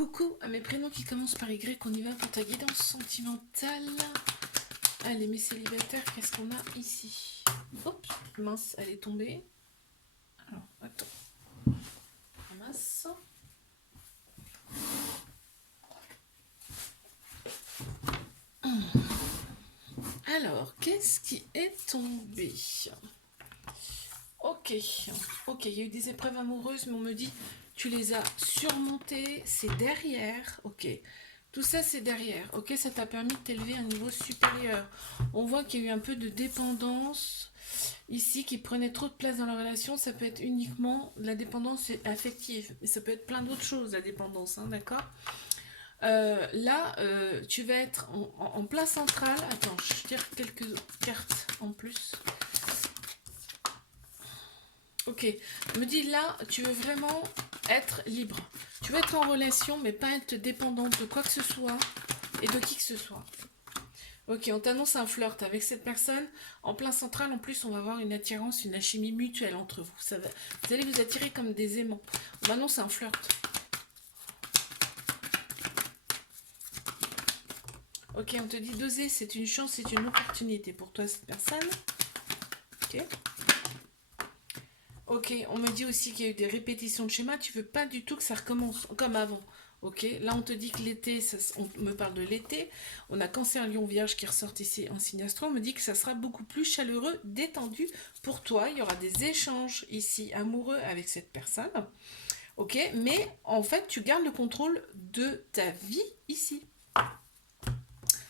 Coucou à mes prénoms qui commencent par Y, on y va pour ta guidance sentimentale. Allez, mes célibataires, qu'est-ce qu'on a ici? Oups, mince, elle est tombée. Alors, attends. Mince. Alors, qu'est-ce qui est tombé? Ok, il y a eu des épreuves amoureuses, mais on me dit, tu les as surmontées, c'est derrière, ok. Tout ça, c'est derrière, ok, ça t'a permis de t'élever à un niveau supérieur. On voit qu'il y a eu un peu de dépendance ici qui prenait trop de place dans la relation. Ça peut être uniquement la dépendance affective, mais ça peut être plein d'autres choses, la dépendance, hein, d'accord. Là, tu vas être en place centrale. Attends, je tire quelques cartes en plus. Ok, me dit là, tu veux vraiment être libre. Tu veux être en relation, mais pas être dépendante de quoi que ce soit et de qui que ce soit. Ok, on t'annonce un flirt avec cette personne. En plein central, en plus, on va avoir une attirance, une alchimie mutuelle entre vous. Vous allez vous attirer comme des aimants. On m'annonce un flirt. Ok, on te dit d'oser, c'est une chance, c'est une opportunité pour toi, cette personne. Ok. Ok, on me dit aussi qu'il y a eu des répétitions de schémas. Tu veux pas du tout que ça recommence comme avant. Ok, là on te dit que l'été, on me parle de l'été. On a Cancer, Lion, Vierge qui ressortent ici en signe astro. On me dit que ça sera beaucoup plus chaleureux, détendu pour toi. Il y aura des échanges ici amoureux avec cette personne. Ok, mais en fait tu gardes le contrôle de ta vie ici.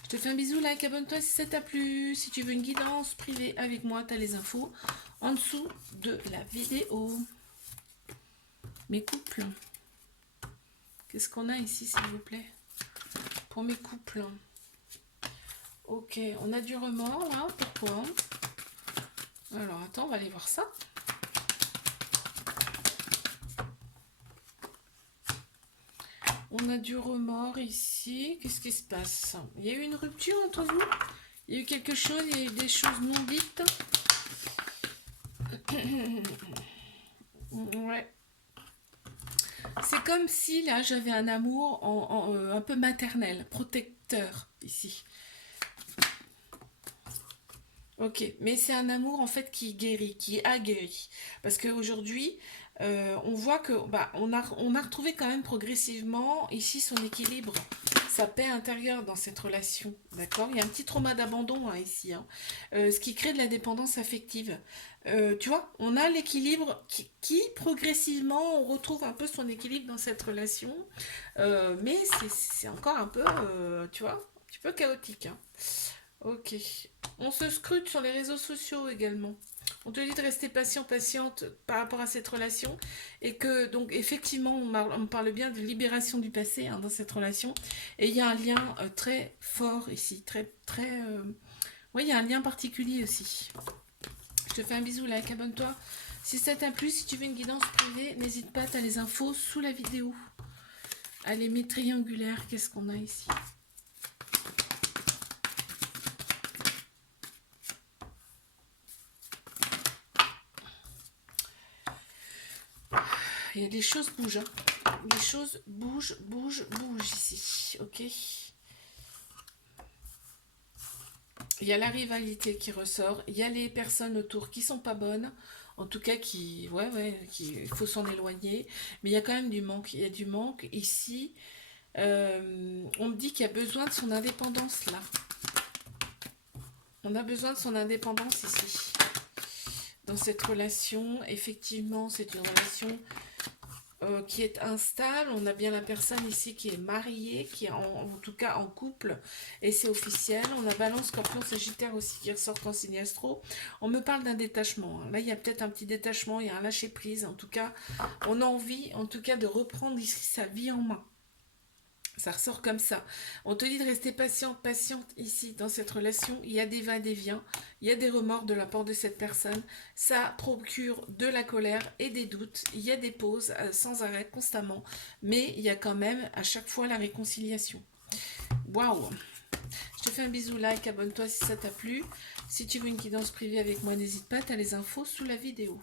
Je te fais un bisou, like, abonne-toi si ça t'a plu. Si tu veux une guidance privée avec moi, tu as les infos en dessous de la vidéo. Mes couples. Qu'est-ce qu'on a ici, s'il vous plaît? Pour mes couples. Ok, on a du remords, là. Pourquoi? Alors, attends, on va aller voir ça. On a du remords ici. Qu'est-ce qui se passe? Il y a eu une rupture entre vous? Il y a eu quelque chose? Il y a eu des choses non dites? Ouais. C'est comme si là j'avais un amour un peu maternel, protecteur ici. Ok, mais c'est un amour en fait qui guérit, qui a guéri. Parce qu'aujourd'hui, on voit que on a retrouvé quand même progressivement ici son équilibre, sa paix intérieure dans cette relation. D'accord. Il y a un petit trauma d'abandon hein, ici, hein, ce qui crée de la dépendance affective. Tu vois, on a l'équilibre qui progressivement, on retrouve un peu son équilibre dans cette relation. Mais c'est encore un peu, tu vois, un petit peu chaotique. Hein. Ok. On se scrute sur les réseaux sociaux également. On te dit de rester patient, patiente par rapport à cette relation et que donc effectivement on parle bien de libération du passé hein, dans cette relation et il y a un lien très fort ici, très oui il y a un lien particulier aussi. Je te fais un bisou, like, abonne-toi. Si ça t'a plu, si tu veux une guidance privée, n'hésite pas, tu as les infos sous la vidéo. Allez, mes triangulaires, qu'est-ce qu'on a ici? Il y a des choses bougent. Hein. Les choses bougent ici. Ok. Il y a la rivalité qui ressort. Il y a les personnes autour qui sont pas bonnes. En tout cas, il faut s'en éloigner. Mais il y a quand même du manque. Il y a du manque ici. On me dit qu'il y a besoin de son indépendance là. On a besoin de son indépendance ici. Dans cette relation, effectivement, c'est une relation qui est instable. On a bien la personne ici qui est mariée, qui est en tout cas en couple, et c'est officiel. On a Balance, Scorpion, Sagittaire aussi qui ressortent en signe astro. On me parle d'un détachement. Là, il y a peut-être un petit détachement, il y a un lâcher-prise. En tout cas, on a envie, en tout cas, de reprendre ici sa vie en main. Ça ressort comme ça. On te dit de rester patiente ici dans cette relation. Il y a des va-et-vient, il y a des remords de la part de cette personne. Ça procure de la colère et des doutes. Il y a des pauses sans arrêt, constamment. Mais il y a quand même à chaque fois la réconciliation. Waouh! Je te fais un bisou, like, abonne-toi si ça t'a plu. Si tu veux une guidance privée avec moi, n'hésite pas, tu as les infos sous la vidéo.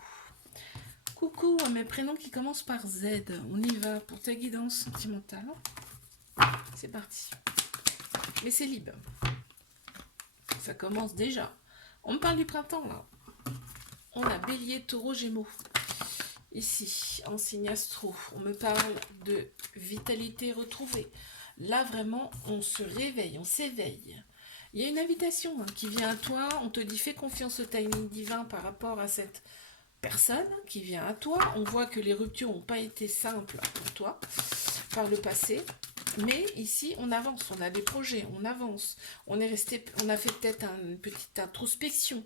Coucou à mes prénoms qui commencent par Z. On y va pour ta guidance sentimentale. C'est parti. Mais c'est libre. Ça commence déjà. On me parle du printemps là. On a Bélier, Taureau, Gémeaux. Ici, en signe astro, on me parle de vitalité retrouvée. Là, vraiment, on se réveille, on s'éveille. Il y a une invitation qui vient à toi. On te dit, fais confiance au timing divin par rapport à cette personne qui vient à toi. On voit que les ruptures n'ont pas été simples pour toi par le passé. Mais ici, on avance, on a des projets, on avance. On est resté, on a fait peut-être une petite introspection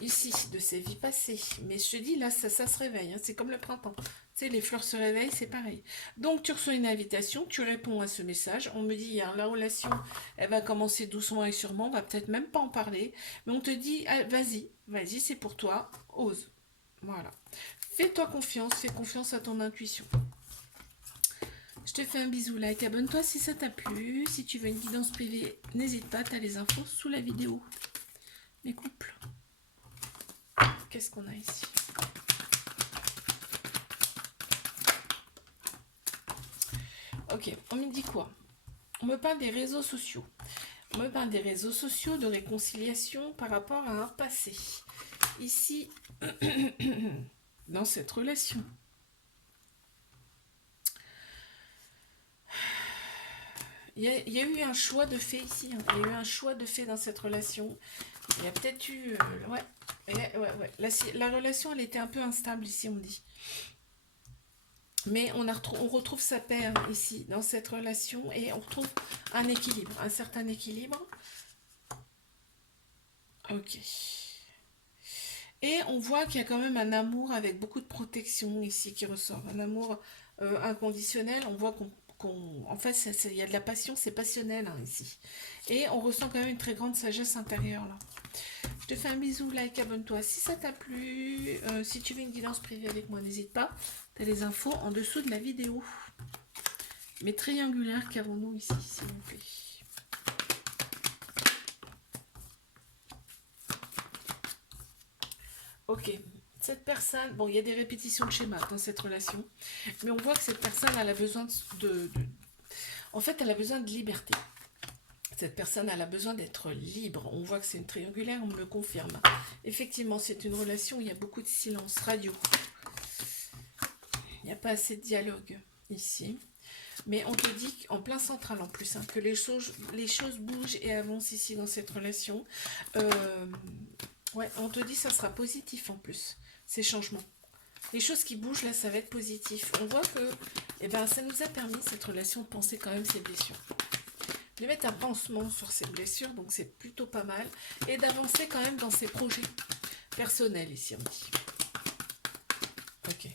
ici de ses vies passées. Mais je te dis, là, ça se réveille. Hein, c'est comme le printemps. Tu sais, les fleurs se réveillent, c'est pareil. Donc, tu reçois une invitation, tu réponds à ce message. On me dit, hein, la relation, elle va commencer doucement et sûrement. On va peut-être même pas en parler. Mais on te dit, ah, vas-y, vas-y, c'est pour toi. Ose. Voilà. Fais-toi confiance, fais confiance à ton intuition. Je te fais un bisou, like, abonne-toi si ça t'a plu. Si tu veux une guidance privée, n'hésite pas, tu as les infos sous la vidéo. Mes couples. Qu'est-ce qu'on a ici? Ok, on me dit quoi? On me parle des réseaux sociaux. On me parle des réseaux sociaux, de réconciliation par rapport à un passé. Ici, dans cette relation. Il y a eu un choix de fait ici. Hein. Il y a eu un choix de fait dans cette relation. Il y a peut-être eu... ouais. La relation, elle était un peu instable ici, on me dit. Mais on retrouve sa paire ici, dans cette relation. Et on retrouve un équilibre, un certain équilibre. Ok. Et on voit qu'il y a quand même un amour avec beaucoup de protection ici qui ressort. Un amour inconditionnel. On voit en fait, il y a de la passion, c'est passionnel hein, ici. Et on ressent quand même une très grande sagesse intérieure là. Je te fais un bisou, like, abonne-toi si ça t'a plu. Si tu veux une guidance privée avec moi, n'hésite pas. Tu as les infos en dessous de la vidéo. Mais triangulaire, qu'avons-nous ici, s'il vous plaît? Ok. Cette personne, bon, il y a des répétitions de schémas dans cette relation, mais on voit que cette personne, elle a besoin en fait, elle a besoin de liberté. Cette personne, elle a besoin d'être libre. On voit que c'est une triangulaire, on me le confirme. Effectivement, c'est une relation où il y a beaucoup de silence radio. Il n'y a pas assez de dialogue ici. Mais on te dit, en plein central en plus, hein, que les choses bougent et avancent ici dans cette relation. Ouais, on te dit ça sera positif en plus, ces changements. Les choses qui bougent, là, ça va être positif. On voit que eh ben, ça nous a permis, cette relation, de penser quand même ses blessures. De mettre un pansement sur ses blessures, donc c'est plutôt pas mal. Et d'avancer quand même dans ses projets personnels, ici, on dit. Ok.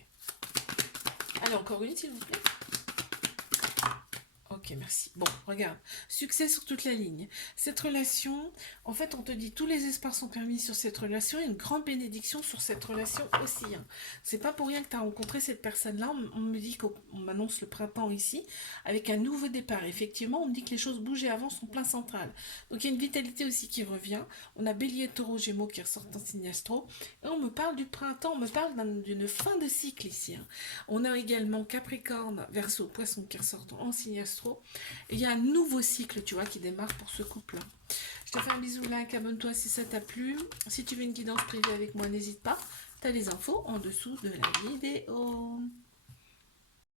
Allez, encore une, s'il vous plaît. Ok, merci. Bon, regarde. Succès sur toute la ligne. Cette relation, en fait, on te dit tous les espoirs sont permis sur cette relation et une grande bénédiction sur cette relation aussi. Hein. C'est pas pour rien que tu as rencontré cette personne-là. On me dit qu'on m'annonce le printemps ici avec un nouveau départ. Effectivement, on me dit que les choses bougent et avancent en plein central. Donc, il y a une vitalité aussi qui revient. On a Bélier, Taureau, Gémeaux qui ressortent en signe astro. Et on me parle du printemps. On me parle d'une fin de cycle ici. Hein. On a également Capricorne, Verseau, Poisson qui ressortent en signe astro. Et il y a un nouveau cycle, tu vois, qui démarre pour ce couple. Je te fais un bisou, like, abonne-toi si ça t'a plu. Si tu veux une guidance privée avec moi, n'hésite pas. Tu as les infos en dessous de la vidéo.